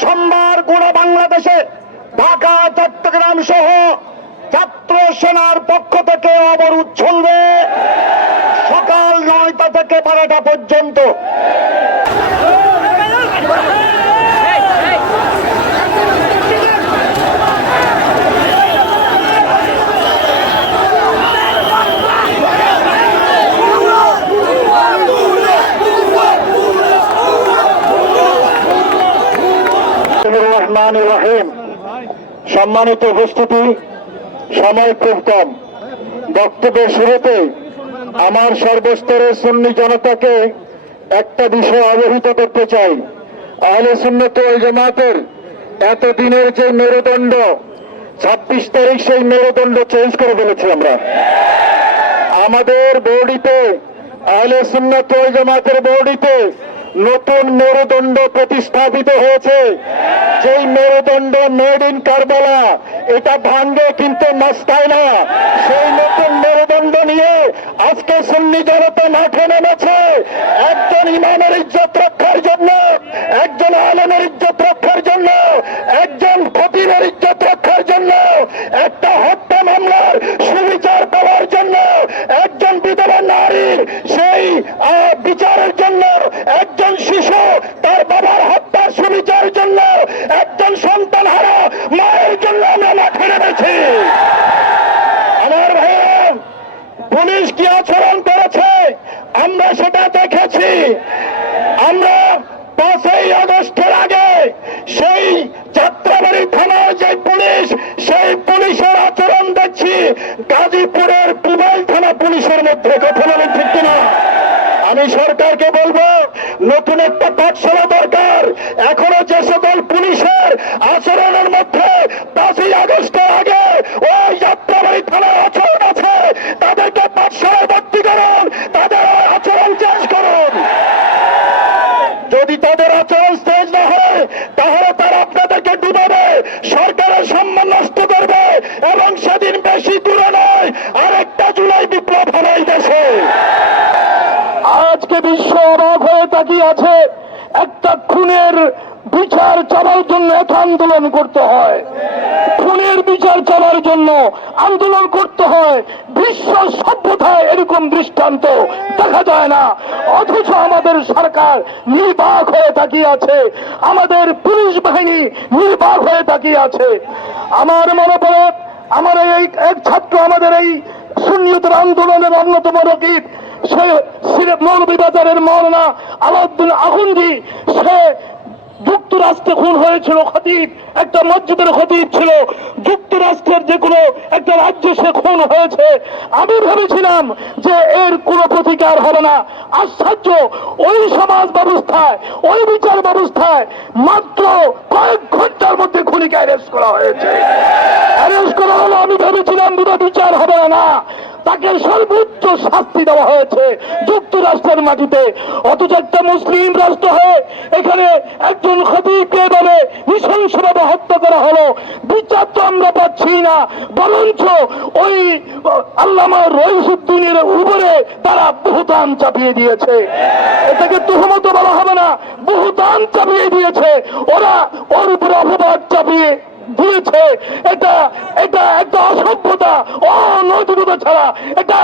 সোমবার গোটা বাংলাদেশে ঢাকা চট্টগ্রাম সহ ছাত্র সেনার পক্ষ থেকে অবরোধ চলবে সকাল 9টা থেকে 12টা পর্যন্ত। রহমানির রহিম। সম্মানিত উপস্থিতি, সময় খুব কম। বক্তব্যের শুরুতে আমার সর্বস্তরের সুন্নি জনতাকে একটা বিষয় অবহিত করতে চাই। আহলে সুন্নাত ওয়াল জামাতের এতদিনের যে মেরুদণ্ড, 26 তারিখ সেই মেরুদণ্ড চেঞ্জ করে ফেলেছি আমরা। আমাদের বডিতে, আহলে সুন্নাত ওয়াল জামাতের বডিতে নতুন মেরুদণ্ড প্রতিস্থাপিত হয়েছে। যেই মেরুদণ্ড মেড ইন কারবালা, এটা ভাঙ্গে কিন্তু মাস্তায় না। সেই নতুন মেরুদণ্ড নিয়ে আজকে সুন্নি জনতা মাঠে নেমেছে একজন ইমামের ইজ্জত রক্ষার জন্য, একজন আলেমের ইজ্জত রক্ষার জন্য, একজন খতিবের ইজ্জত রক্ষার জন্য, একটা হত্যা মামলার সুবিচার পাওয়ার জন্য, একজন বিধবা নারীর সেই বিচারের জন্য, একজন শিশু তার বাবার হত্যার সুবিচার জন্য, একজন সন্তান হারা মায়ের জন্য আমরা মাঠে নেমেছি। আমার ভাইয়া, পুলিশ কি আচরণ করেছে আমরা সেটা দেখেছি। আমরা 5ই আগস্টের আগে সেই যাত্রাবাড়ি থানার যে পুলিশ, সেই পুলিশের আচরণ দেখছি গাজীপুরের পুবাইল থানা পুলিশের মধ্যে। কথা বলেন ঠিক কিনা? আমি সরকারকে বলবো নতুন একটা পাঠশালা দরকার। এখনো যে সকল পুলিশের আচরণের মধ্যে 5ই আগস্টের আগে ওই যাত্রাবাড়ি থানার আচরণ আছে, তাদেরকে পাঠশালায় ভর্তি করুন, তাদের আচরণ চেঞ্জ করুন। যদি তাদের আচরণ চেঞ্জ না হয় তাহলে তারা আপনাদেরকে ডুবাবে, সরকারের সম্মান নষ্ট করবে, এবং সেদিন বেশি দূরে নয়, আরেকটা জুলাই বিপ্লব হবে এই দেশে। আজকে বিশ্ব অবাক হয়ে তাকিয়ে আছে। একটা খুনের বিচার চাওয়ার জন্য এত আন্দোলন করতে হয়, খুনের বিচার চাওয়ার জন্য আন্দোলন করতে হয়। বিশ্ব সভ্যতায় এরকম দৃষ্টান্ত দেখা যায় না। অথচ আমাদের সরকার নির্বাক হয়ে তাকিয়ে আছে, আমাদের পুলিশ বাহিনী নির্বাক হয়ে তাকিয়ে আছে। আমার মনে পড়ে, আমার এই এক ছাত্র, আমাদের এই সুন্নিয়তের আন্দোলনের অন্যতম রকিব, সে মৌলভীবাজারের মৌলানা আলাউদ্দিন আখুন্দি, সে যুক্তরাষ্ট্রে খুন হয়েছিল। খতিব, একটা মসজিদের খতিব ছিল। যুক্তরাষ্ট্রের যে কোনো একটা রাজ্যে সে খুন হয়েছে। আমি ভেবেছিলাম যে এর কোনো প্রতিকার হবে না। আশ্চর্য, ওই সমাজ ব্যবস্থায়, ওই বিচার ব্যবস্থায় মাত্র কয়েক ঘন্টার মধ্যে খুনিকে অ্যারেস্ট করা হয়েছে। অ্যারেস্ট করা হলো, আমি ভেবেছিলাম দুটো বিচার হবে না, তাকে সর্বোচ্চ শাস্তি দেওয়া হয়েছে যুক্তরাষ্ট্রের মাটিতে। অথচ একটা মুসলিম রাষ্ট্র হয়ে এখানে একজন খতিবকে এভাবে নৃশংসভাবে হত্যা করা হলো। বিচার তো আমরা পাচ্ছি না, বরঞ্চ ওই আল্লামা রইসুদ্দিনের উপরে তারা বহুতান চাপিয়ে দিয়েছে। এটাকে তুহমত বলা হবে না, বহুতান চাপিয়ে দিয়েছে। ওরা ওর উপরে অপবাদ চাপিয়ে দিয়েছে। এটা এটা একটা অসভ্যতা, অনৈতিকতা ছাড়া, এটা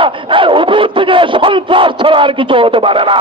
উপর থেকে সন্ত্রাস ছাড়া আর কিছু হতে পারে না।